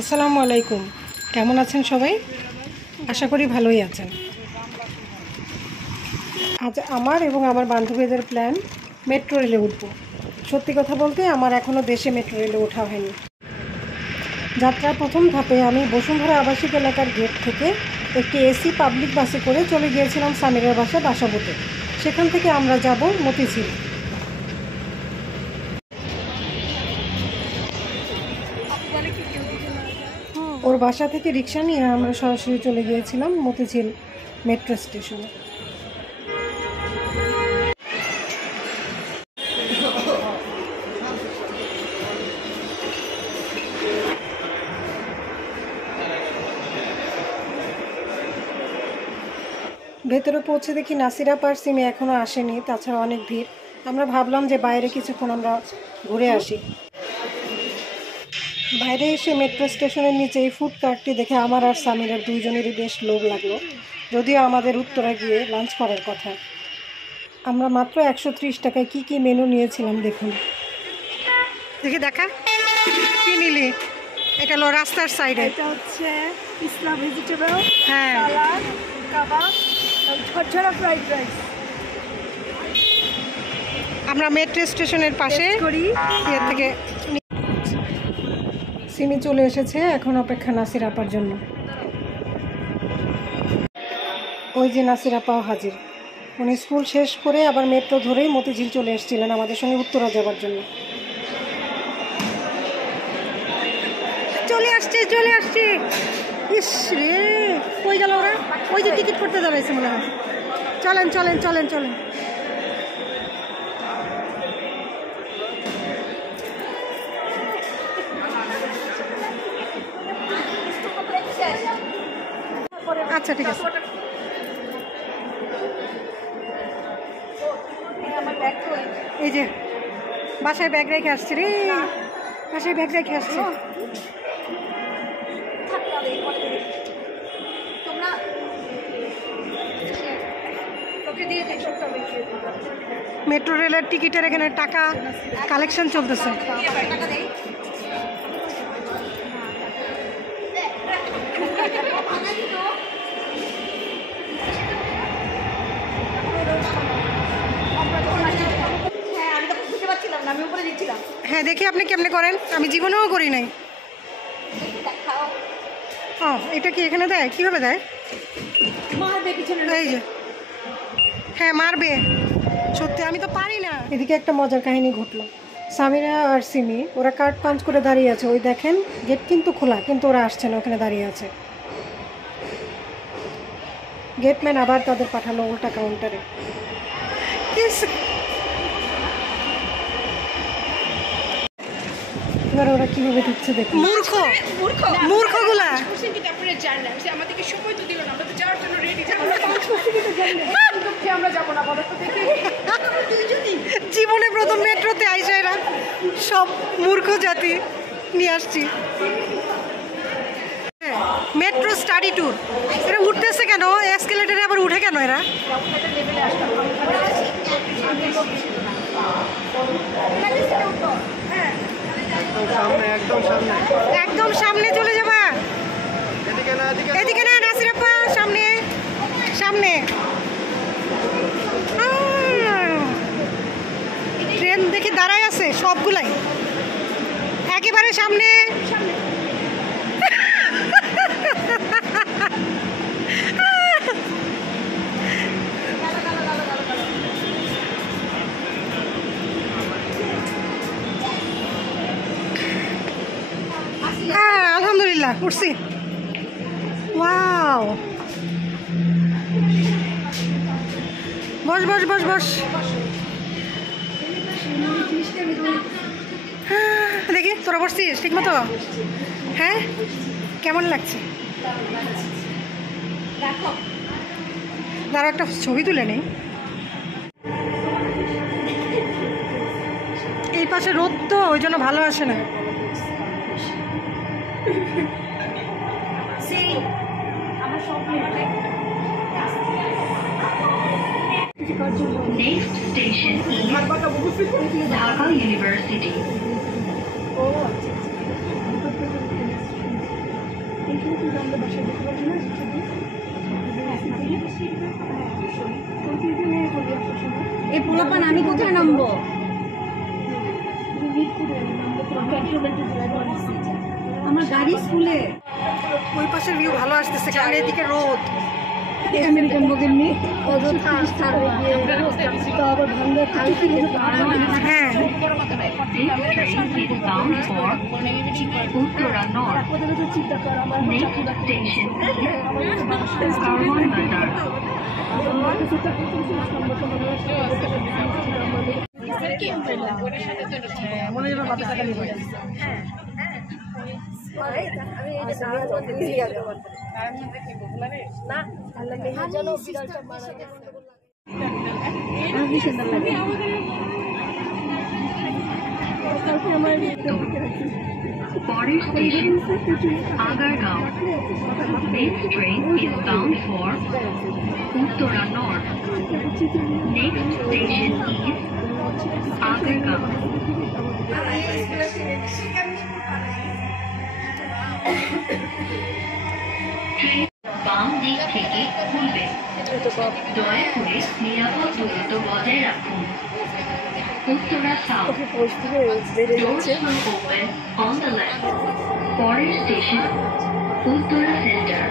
আসসালামু আলাইকুম। কেমন আছেন সবাই? আশা করি ভালোই আছেন। আজ আমার এবং আমার বান্ধবীদের প্ল্যান মেট্রো রেলে উঠব। সত্যি কথা বলতে আমার এখনও দেশে মেট্রো রেলে ওঠা হয়নি। যাত্রার প্রথম ধাপে আমি বসুন্ধরা আবাসিক এলাকার গেট থেকে একটি এসি পাবলিক বাসে করে চলে গিয়েছিলাম সামিরের বাসা বাসাবোতে। সেখান থেকে আমরা যাব মতিঝিল। ওর বাসা থেকে রিক্সা নিয়ে আমরা সরাসরি চলে গিয়েছিলাম মতিঝিল মেট্রো স্টেশনে। ভেতরে পৌঁছে দেখি নাসিরা পারসিমি এখনও আসেনি, তাছাড়া অনেক ভিড়। আমরা ভাবলাম যে বাইরে কিছুক্ষণ আমরা ঘুরে আসি। বাইরে এসে মেট্রো স্টেশনের নিচে এই ফুড কার্টটি দেখে আমার আর সামিরের দুইজনেরই বেশ লোভ লাগলো, যদিও আমাদের উত্তরা গিয়ে লাঞ্চ করার কথা। আমরা মাত্র 130 টাকায় কি কি মেনু নিয়েছিলাম দেখুন। দেখি দেখা কি নিলি? এটা হলো রাস্তার সাইডে, এটা হচ্ছে ইসলাম ভেজিটেবল, হ্যাঁ, সালাদ, কাবাব, ঝরঝরা ফ্রাইড রাইস। আমরা মেট্রো স্টেশনের পাশে এর থেকে সিমি চলে এসেছে, এখন অপেক্ষা নাসির আপার জন্য। ওই যে নাসির আপাও হাজির। উনি স্কুল শেষ করে আবার মেট্রো ধরেই মতিঝিল চলে এসেছিলেন আমাদের সঙ্গে উত্তরা যাওয়ার জন্য। চলে আসছে। ইস রে, কই গেল ওরা? ওই যে টিকিট করতে দাঁড়াইছে মনে হয়। চলেন। আচ্ছা ঠিক আছে। এই যে বাসায় ব্যাগ রেখে আসছি রে, মেট্রো রেলের টিকিটের এখানে টাকা কালেকশন চলতেছে। হ্যাঁ, দেখি আপনি কেমনে করেন, আমি জীবনেও করি নাই। ও, এটা কি এখানে দেয়? কিভাবে দেয়? এই যে, হ্যাঁ মারবে। সত্যি আমি তো পারি না। এদিকে একটা মজার কাহিনী ঘটলো। সামিরা আর সিমি ওরা কার্ড পাঞ্চ করে দাঁড়িয়ে আছে। ওই দেখেন গেট কিন্তু খোলা, কিন্তু ওরা আসছে না, ওখানে দাঁড়িয়ে আছে। গেটম্যান আবার তাদের পাঠালো উল্টা কাউন্টারে। এবার ওরা কিভাবে ঢুকছে দেখুন। মূর্খগুলা। জীবনে প্রথম মেট্রোতে আইসা এরা সব মূর্খ জাতি নিয়ে আসছি। Metro study tour. এরা উঠতেছে কেন? এসকেলেটরে আবার উঠে কেন এরা? একদম সামনে চলে যাবা। এদিকে না নাসির আপা, সামনে। ট্রেন দেখি দাঁড়ায় আছে সবগুলাই একেবারে সামনে। আলহামদুলিল্লাহ উঠছি। ওয়াও, বস। দেখি তোরা বসছিস ঠিক মতো? হ্যাঁ, কেমন লাগছে? দাঁড়া একটা ছবি তুলে নেই। এই পাশে রোদ তো, ওই জন্য ভালো আসে না। Next station is Dhaka University. এইখানে কিন্তু আমরা বাসায় দেখতে পাচ্ছি না এই পোলাপান আমি কোথায় নামবো? আমার গাড়ি স্কুলে ওই পাশের ভিউ ভালো আসতেছে, কারণ এদিকে রোদ। আমেরিকান বগের মেয়ে অযথা ছাড়বে গিয়ে তো আবার ভাঙ্গা খাই হ্যাঁ, চিন্তা কর আমার মনে হয় বাতাস আকালি হয়ে যাচ্ছে। Body station, Agargaon. This train is bound for Uttara North. Next station is Agargaon. Train বাম দিক থেকে খুলবে, দয়া করে নিরাপদ দূরত্ব বজায় রাখুন। Uttara south, doors will open on the left. পরের station Uttara centre.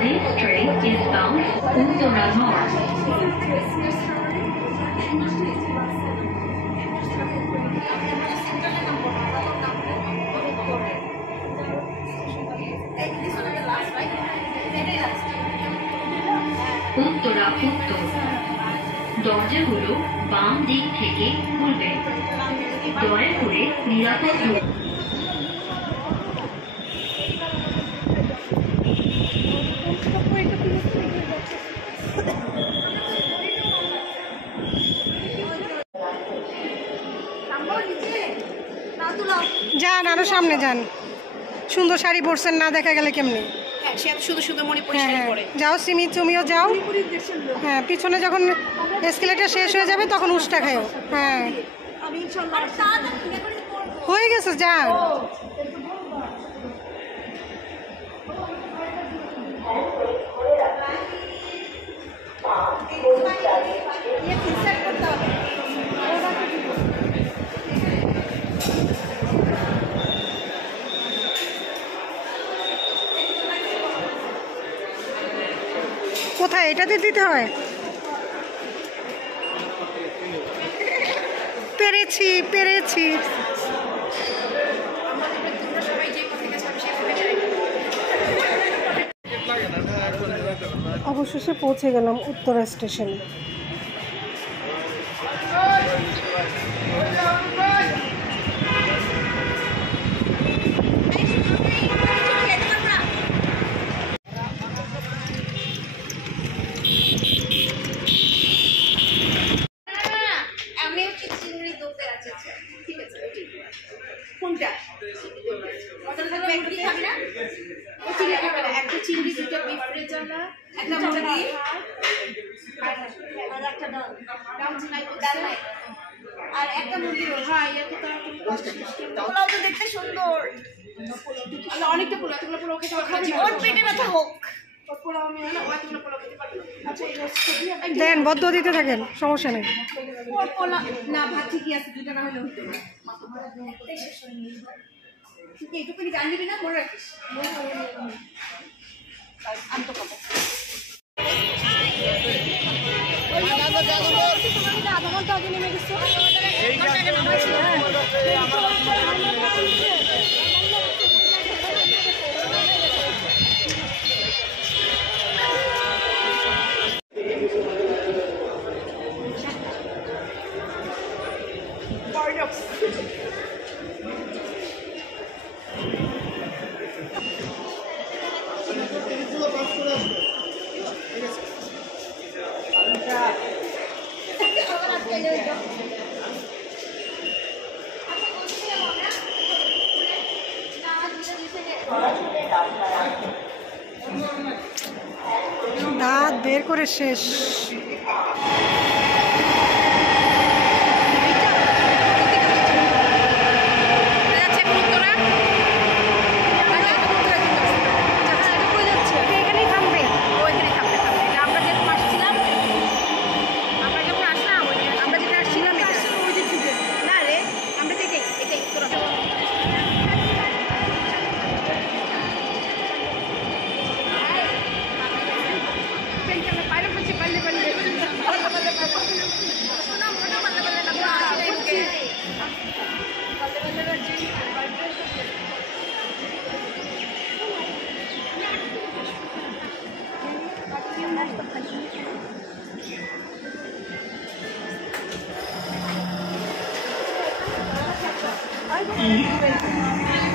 This train is bound for Uttara North. Uttara উত্তর, দরজাগুলো বাম দিক থেকে খুলবে, দয়া করে নিরাপদ দূরত্ব। যান, আরো সামনে যান। সুন্দর শাড়ি পরছেন, না দেখা গেলে কেমনি? যাও সিমি, তুমিও যাও। হ্যাঁ, পিছনে যখন এসকেলেটার শেষ হয়ে যাবে তখন উষ্টা খাও। হ্যাঁ, হয়ে গেছে, যান। কোথায় এটাতে দিতে হয়? পেরেছি পেরেছি। অবশেষে পৌঁছে গেলাম উত্তরা স্টেশনে। কোনটা একটা চিংড়ি, দুটো বিফ রেজালা, একটা মুরগি আর একটা ডাল আর একটা মুরগি রোল। হ্যাঁ, পোলাও তো দেখতে সুন্দর, অনেকটা পোলাও, এতগুলো পোলাও খেতে পারবো, ওর পেটে ব্যথা হোক। পোলাও আমি হয় না, অতগুলো পোলাও খেতে পারবো। আচ্ছা, এই দেন, বদ্ধ দিতে থাকেন, সমস্যা নেই। ওর পোলাও না, ভাত ঠিকই আছে, দুটা না হলে হতো না। ঠিক এইটুকুনি জানবি না, মনে রাখিস। আমি তো খাবো আধা ঘন্টা আগে নেমে গেছো। দাঁত বের করে শেষ।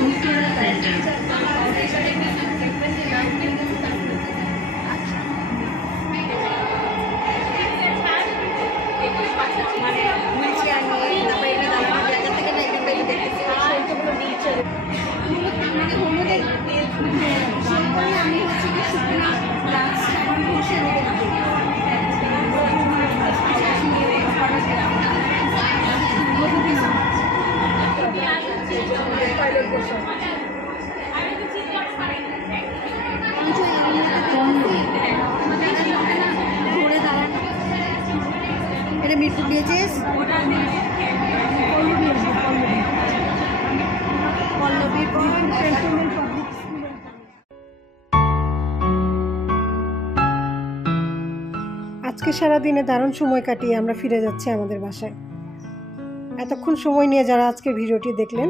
উত্তরা সেন্টার। এটা মিরপুর দিয়েছিস আজকে সারাদিনে দারুণ সময় কাটিয়ে আমরা ফিরে যাচ্ছি আমাদের বাসায়। এতক্ষণ সময় নিয়ে যারা আজকের ভিডিওটি দেখলেন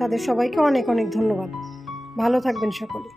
তাদের সবাইকে অনেক অনেক ধন্যবাদ। ভালো থাকবেন সকলে।